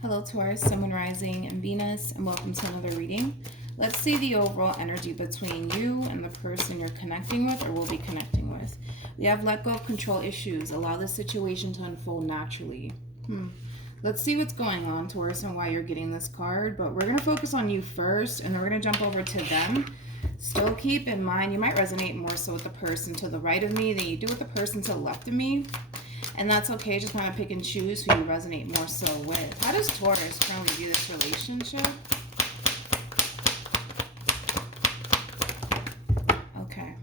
Hello Taurus, Sun, Moon, Rising, and Venus, and welcome to another reading. Let's see the overall energy between you and the person you're connecting with or will be connecting with. We have let go of control issues. Allow the situation to unfold naturally. Let's see what's going on, Taurus, and why you're getting this card. But we're going to focus on you first, and then we're going to jump over to them. Still keep in mind, you might resonate more so with the person to the right of me than you do with the person to the left of me. And that's okay, just kind of pick and choose who you resonate more so with. How does Taurus currently view this relationship? Okay.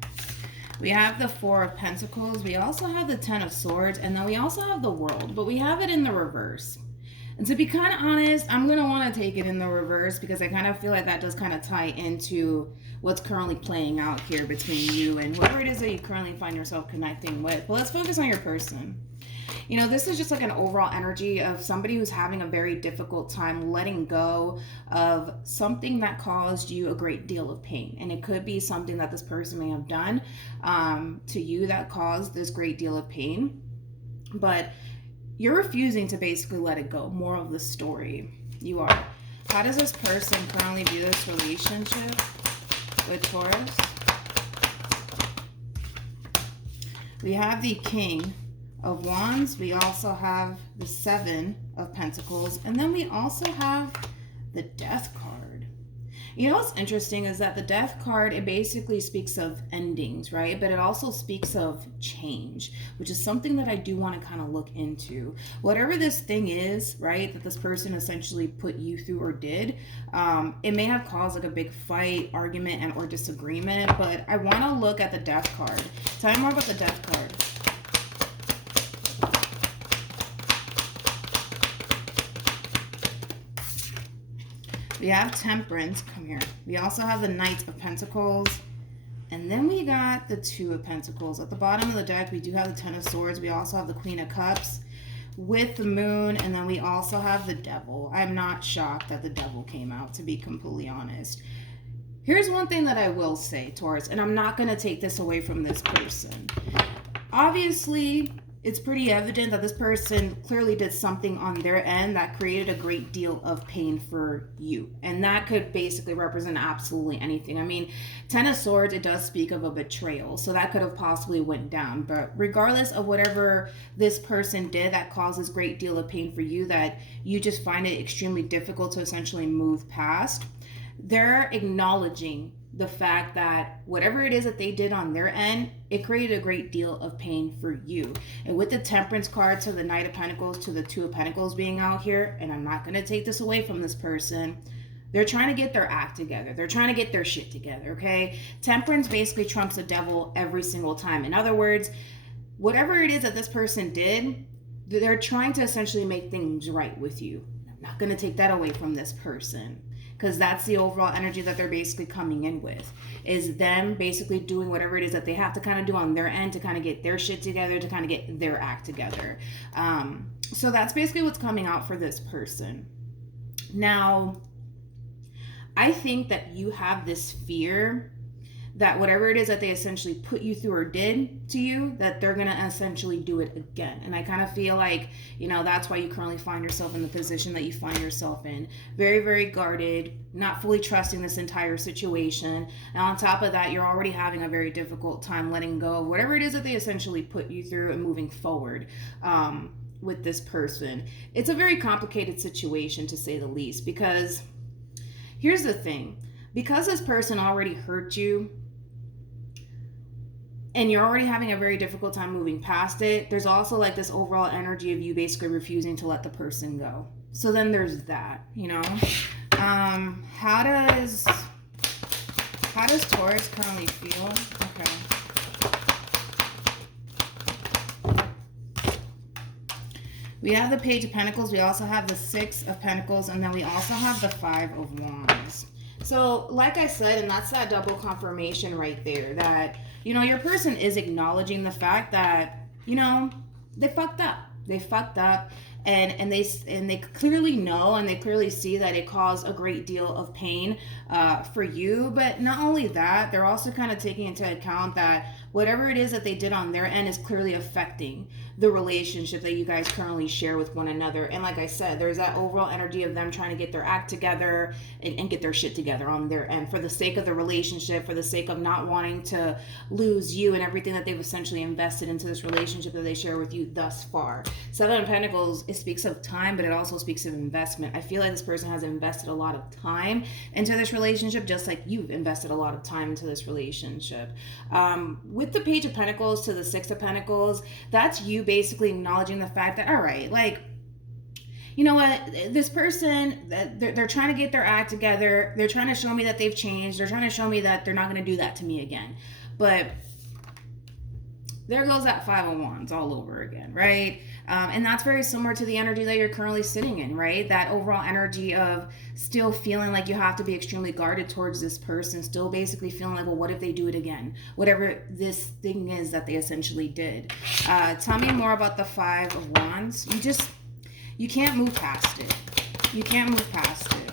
We have the Four of Pentacles. We also have the Ten of Swords. And then we also have the World. But we have it in the reverse. And to be kind of honest, I'm going to want to take it in the reverse because I kind of feel like that does kind of tie into what's currently playing out here between you and whoever it is that you currently find yourself connecting with. But let's focus on your person. You know, this is just like an overall energy of somebody who's having a very difficult time letting go of something that caused you a great deal of pain. And it could be something that this person may have done to you that caused this great deal of pain. But you're refusing to basically let it go. More of the story. You are. How does this person currently view this relationship with Taurus? We have the King of Wands. We also have the Seven of Pentacles. And then we also have the Death card. You know what's interesting is that the Death card, it basically speaks of endings, right? But it also speaks of change, which is something that I do want to kind of look into. Whatever this thing is, right, that this person essentially put you through or did, it may have caused like a big fight, argument, and or disagreement. But I want to look at the Death card. Tell me more about the Death card. We have Temperance. Come here. We also have the Knight of Pentacles. And then we got the Two of Pentacles. At the bottom of the deck, we do have the Ten of Swords. We also have the Queen of Cups with the Moon. And then we also have the Devil. I'm not shocked that the Devil came out, to be completely honest. Here's one thing that I will say, Taurus, and I'm not going to take this away from this person. Obviously, it's pretty evident that this person clearly did something on their end that created a great deal of pain for you. And that could basically represent absolutely anything. I mean, Ten of Swords, it does speak of a betrayal. So that could have possibly went down. But regardless of whatever this person did that caused this great deal of pain for you, that you just find it extremely difficult to essentially move past, they're acknowledging the fact that whatever it is that they did on their end, it created a great deal of pain for you. And with the Temperance card to the Knight of Pentacles to the Two of Pentacles being out here, and I'm not going to take this away from this person, they're trying to get their act together. They're trying to get their shit together, okay? Temperance basically trumps the Devil every single time. In other words, whatever it is that this person did, they're trying to essentially make things right with you. I'm not going to take that away from this person, because that's the overall energy that they're basically coming in with, is them basically doing whatever it is that they have to kind of do on their end to kind of get their shit together, to kind of get their act together. So that's basically what's coming out for this person. Now, I think that you have this fear that whatever it is that they essentially put you through or did to you, that they're going to essentially do it again. And I kind of feel like, you know, that's why you currently find yourself in the position that you find yourself in. Very, very guarded, not fully trusting this entire situation. And on top of that, you're already having a very difficult time letting go of whatever it is that they essentially put you through and moving forward with this person. It's a very complicated situation, to say the least, because here's the thing. Because this person already hurt you, and you're already having a very difficult time moving past it, there's also like this overall energy of you basically refusing to let the person go. So then there's that, you know. How does Taurus currently feel? Okay. We have the Page of Pentacles. We also have the Six of Pentacles. And then we also have the Five of Wands. So like I said, and that's that double confirmation right there, that, you know, your person is acknowledging the fact that, you know, they fucked up. They fucked up, and they clearly know, and they clearly see that it caused a great deal of pain for you. But not only that, they're also kind of taking into account that whatever it is that they did on their end is clearly affecting the relationship that you guys currently share with one another. And like I said, there's that overall energy of them trying to get their act together and get their shit together on their end for the sake of the relationship, for the sake of not wanting to lose you and everything that they've essentially invested into this relationship that they share with you thus far. Seven of Pentacles, it speaks of time, but it also speaks of investment. I feel like this person has invested a lot of time into this relationship, just like you've invested a lot of time into this relationship. With the Page of Pentacles to the Six of Pentacles, that's you basically acknowledging the fact that, all right, like, you know what, this person, they're trying to get their act together. They're trying to show me that they've changed. They're trying to show me that they're not going to do that to me again. But there goes that Five of Wands all over again, right? And that's very similar to the energy that you're currently sitting in, right? That overall energy of still feeling like you have to be extremely guarded towards this person, still basically feeling like, well, what if they do it again? Whatever this thing is that they essentially did. Tell me more about the Five of Wands. You can't move past it. You can't move past it.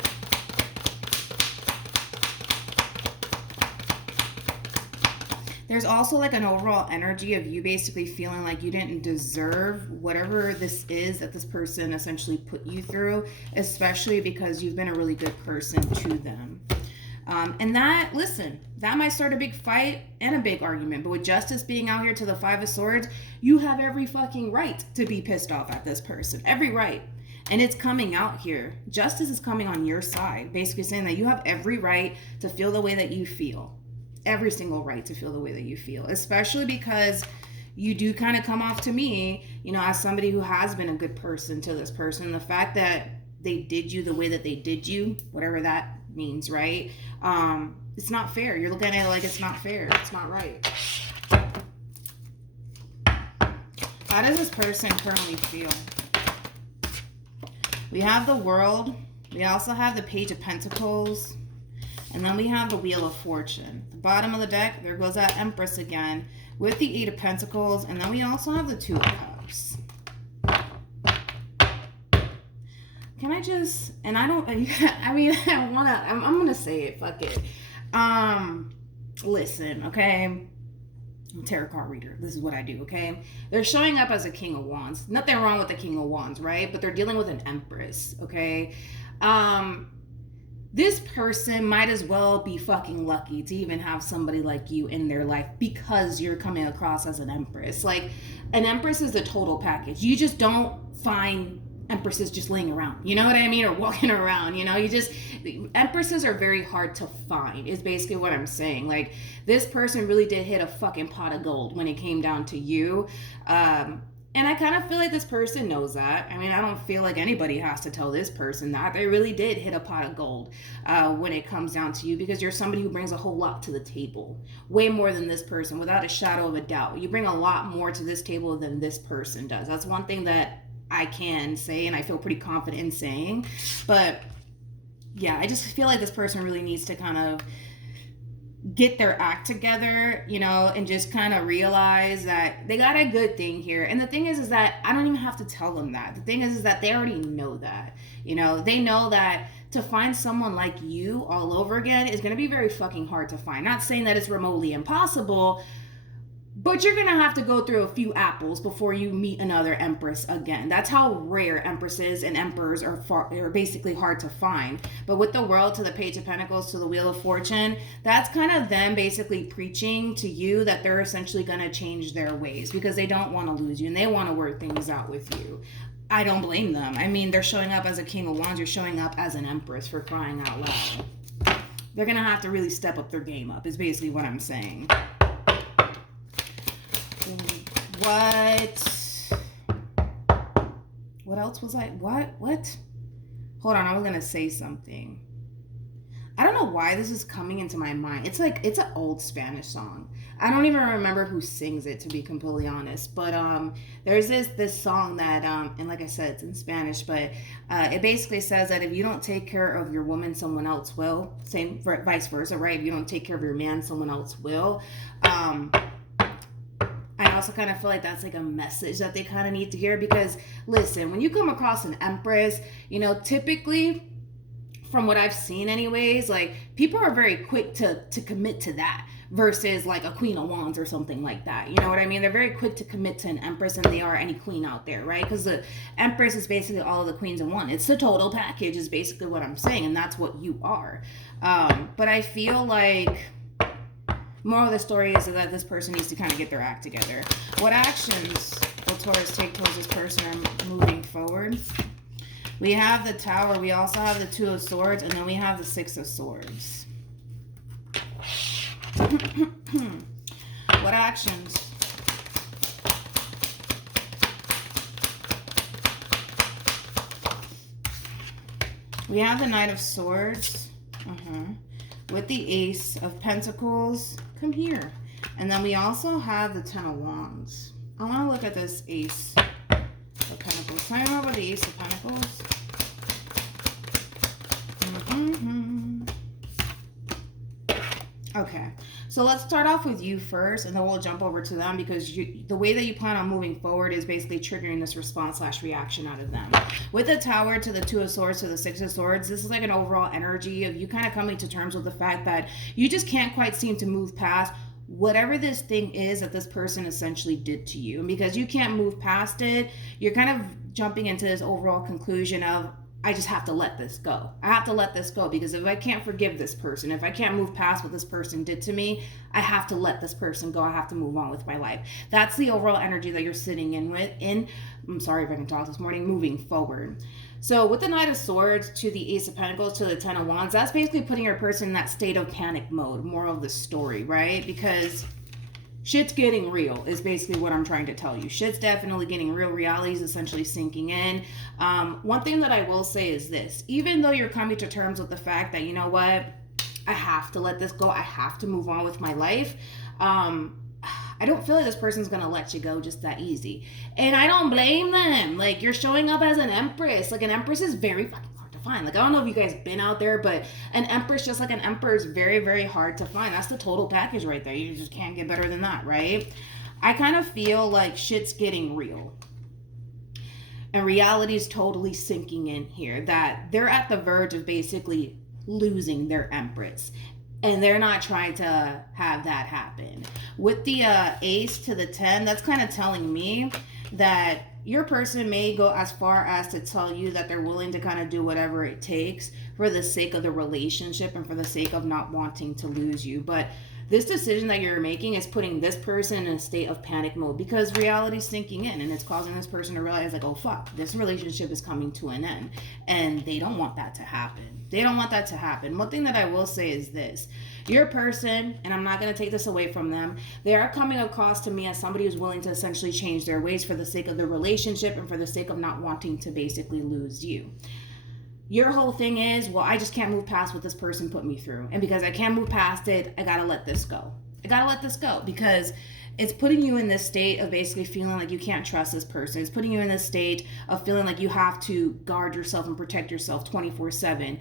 There's also like an overall energy of you basically feeling like you didn't deserve whatever this is that this person essentially put you through, especially because you've been a really good person to them. And that, listen, that might start a big fight and a big argument, but with Justice being out here to the Five of Swords, you have every fucking right to be pissed off at this person. Every right. And it's coming out here. Justice is coming on your side, basically saying that you have every right to feel the way that you feel. Every single right to feel the way that you feel, especially because you do kind of come off to me, you know, as somebody who has been a good person to this person. The fact that they did you the way that they did you, whatever that means, right? It's not fair. You're looking at it like it's not fair. It's not right. How does this person currently feel? We have the World. We also have the Page of Pentacles. And then we have the Wheel of Fortune. The bottom of the deck, there goes that Empress again with the Eight of Pentacles. And then we also have the Two of Cups. Can I just, and I don't, I mean, I'm going to say it, fuck it. Listen, okay? I'm a tarot card reader. This is what I do, okay? They're showing up as a King of Wands. Nothing wrong with the King of Wands, right? But they're dealing with an Empress, okay? This person might as well be fucking lucky to even have somebody like you in their life because you're coming across as an Empress. Like, an Empress is the total package. You just don't find Empresses just laying around, you know what I mean? Or walking around, you know? Empresses are very hard to find, is basically what I'm saying. Like, this person really did hit a fucking pot of gold when it came down to you. And I kind of feel like this person knows that. I mean, I don't feel like anybody has to tell this person that. They really did hit a pot of gold when it comes down to you, because you're somebody who brings a whole lot to the table. Way more than this person, without a shadow of a doubt. You bring a lot more to this table than this person does. That's one thing that I can say, and I feel pretty confident in saying. But yeah, I just feel like this person really needs to kind of get their act together, you know, and just kind of realize that they got a good thing here. And the thing is that I don't even have to tell them that. The thing is that they already know that, you know, they know that to find someone like you all over again is going to be very fucking hard to find. Not saying that it's remotely impossible, but you're going to have to go through a few apples before you meet another Empress again. That's how rare Empresses and Emperors are basically hard to find. But with the World to the Page of Pentacles to the Wheel of Fortune, that's kind of them basically preaching to you that they're essentially going to change their ways because they don't want to lose you and they want to work things out with you. I don't blame them. I mean, they're showing up as a King of Wands. You're showing up as an Empress, for crying out loud. They're going to have to really step up their game up, is basically what I'm saying. What else was I? What? Hold on, I was gonna say something. I don't know why this is coming into my mind. It's an old Spanish song. I don't even remember who sings it, to be completely honest. But there's this song that and like I said, it's in Spanish, but it basically says that if you don't take care of your woman, someone else will. Same for vice versa, right? If you don't take care of your man, someone else will. I also kind of feel like that's like a message that they kind of need to hear, because listen, when you come across an Empress, you know, typically, from what I've seen anyways, like, people are very quick to commit to that, versus like a Queen of Wands or something like that. You know what I mean? They're very quick to commit to an Empress than they are any queen out there, right? Because the Empress is basically all of the queens in one. It's the total package is basically what I'm saying, and that's what you are. But I feel like moral of the story is that this person needs to kind of get their act together. What actions will Taurus take towards this person moving forward? We have the Tower. We also have the Two of Swords, and then we have the Six of Swords. What actions? We have the Knight of Swords. With the Ace of Pentacles. Come here. And then we also have the Ten of Wands. I want to look at this Ace of Pentacles. Tell me more about the Ace of Pentacles. Okay, so let's start off with you first, and then we'll jump over to them, because the way that you plan on moving forward is basically triggering this response/reaction out of them. With the Tower to the Two of Swords to the Six of Swords, this is like an overall energy of you kind of coming to terms with the fact that you just can't quite seem to move past whatever this thing is that this person essentially did to you. And because you can't move past it, you're kind of jumping into this overall conclusion of, I just have to let this go. I have to let this go, because if I can't forgive this person, if I can't move past what this person did to me, I have to let this person go. I have to move on with my life. That's the overall energy that you're sitting in with. I'm sorry if I can talk this morning, moving forward. So with the Knight of Swords to the Ace of Pentacles to the Ten of Wands, that's basically putting your person in that state of panic mode, moral of the story, right? Because shit's getting real is basically what I'm trying to tell you. Shit's definitely getting real. Reality is essentially sinking in. One thing that I will say is this. Even though you're coming to terms with the fact that, you know what, I have to let this go. I have to move on with my life. I don't feel like this person's going to let you go just that easy. And I don't blame them. Like, you're showing up as an Empress. Like, an Empress is very fucking hard to find. Like, I don't know if you guys been out there, but an Empress, just like an Emperor, is very, very hard to find. That's the total package right there. You just can't get better than that, right? I kind of feel like shit's getting real. And reality is totally sinking in here. That they're at the verge of basically losing their Empress. And they're not trying to have that happen. With the Ace to the 10, that's kind of telling me that your person may go as far as to tell you that they're willing to kind of do whatever it takes for the sake of the relationship and for the sake of not wanting to lose you. But this decision that you're making is putting this person in a state of panic mode, because reality's sinking in, and it's causing this person to realize, like, oh fuck, this relationship is coming to an end, and they don't want that to happen. They don't want that to happen. One thing that I will say is this. Your person, and I'm not going to take this away from them, they are coming across to me as somebody who's willing to essentially change their ways for the sake of the relationship and for the sake of not wanting to basically lose you. Your whole thing is, well, I just can't move past what this person put me through. And because I can't move past it, I got to let this go. I got to let this go, because it's putting you in this state of basically feeling like you can't trust this person. It's putting you in this state of feeling like you have to guard yourself and protect yourself 24/7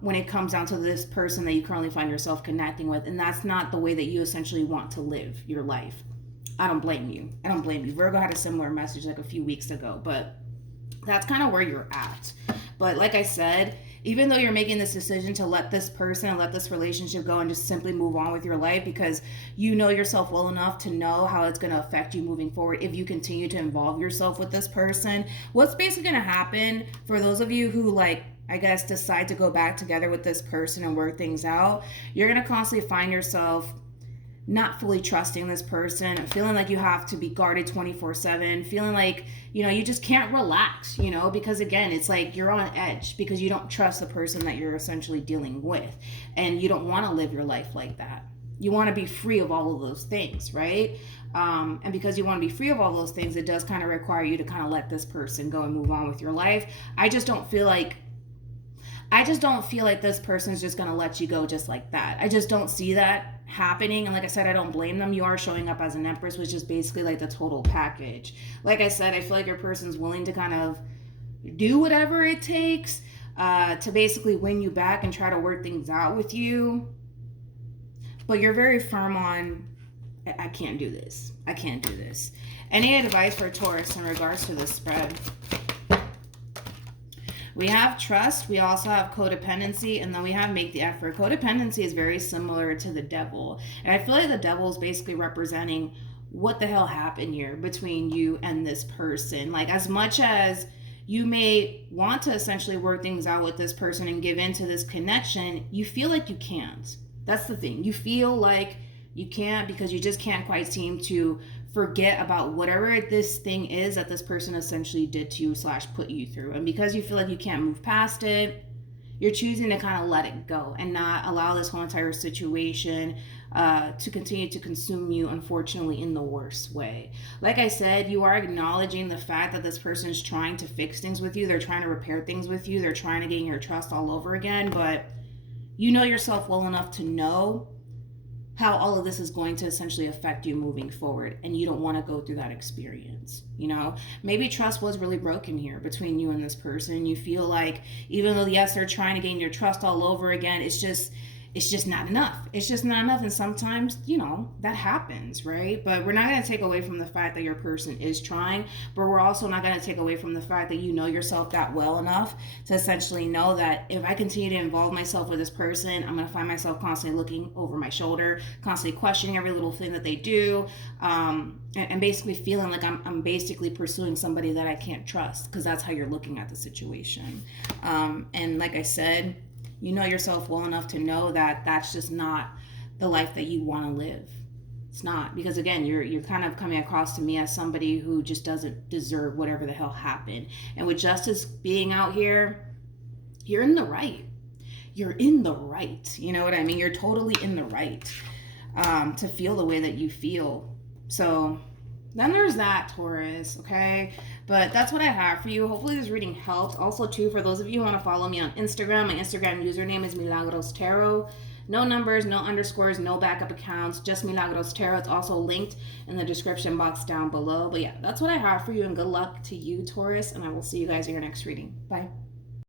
when it comes down to this person that you currently find yourself connecting with. And that's not the way that you essentially want to live your life. I don't blame you. I don't blame you. Virgo had a similar message like a few weeks ago, but that's kind of where you're at. But like I said, even though you're making this decision to let this person, let this relationship go and just simply move on with your life, because you know yourself well enough to know how it's going to affect you moving forward if you continue to involve yourself with this person, what's basically going to happen for those of you who, like, I guess, decide to go back together with this person and work things out, you're going to constantly find yourself not fully trusting this person, feeling like you have to be guarded 24/7, feeling like, you know, you just can't relax, you know, because again, it's like you're on edge because you don't trust the person that you're essentially dealing with, and you don't want to live your life like that. You want to be free of all of those things, right? And because you want to be free of all those things, it does kind of require you to kind of let this person go and move on with your life. I just don't feel like this person's just going to let you go just like that. I just don't see that happening. And like I said, I don't blame them. You are showing up as an Empress, which is basically like the total package. Like I said, I feel like your person's willing to kind of do whatever it takes to basically win you back and try to work things out with you. But you're very firm on, I can't do this. I can't do this. Any advice for Taurus in regards to the spread? We have trust, we also have codependency, and then we have make the effort. Codependency is very similar to the devil. And I feel like the devil is basically representing what the hell happened here between you and this person. Like, as much as you may want to essentially work things out with this person and give into this connection, you feel like you can't. That's the thing. You feel like you can't because you just can't quite seem to forget about whatever this thing is that this person essentially did to you / put you through. And because you feel like you can't move past it, you're choosing to kind of let it go and not allow this whole entire situation to continue to consume you, unfortunately, in the worst way. Like I said, you are acknowledging the fact that this person is trying to fix things with you. They're trying to repair things with you. They're trying to gain your trust all over again. But you know yourself well enough to know how all of this is going to essentially affect you moving forward, and you don't want to go through that experience. You know, maybe trust was really broken here between you and this person. You feel like even though, yes, they're trying to gain your trust all over again, it's just not enough. It's just not enough. And sometimes, you know, that happens, right? But we're not going to take away from the fact that your person is trying, but we're also not going to take away from the fact that you know yourself that well enough to essentially know that if I continue to involve myself with this person, I'm going to find myself constantly looking over my shoulder, constantly questioning every little thing that they do, and basically feeling like I'm basically pursuing somebody that I can't trust, because that's how you're looking at the situation. And like I said, you know yourself well enough to know that that's just not the life that you want to live. It's not, because again, you're kind of coming across to me as somebody who just doesn't deserve whatever the hell happened. And with justice being out here, you're in the right. You're in the right. You know what I mean? You're totally in the right to feel the way that you feel. So then there's that, Taurus, okay? But that's what I have for you. Hopefully this reading helped. Also, too, for those of you who want to follow me on Instagram, my Instagram username is MilagrosTarot. No numbers, no underscores, no backup accounts, just MilagrosTarot. It's also linked in the description box down below. But yeah, that's what I have for you, and good luck to you, Taurus, and I will see you guys in your next reading. Bye.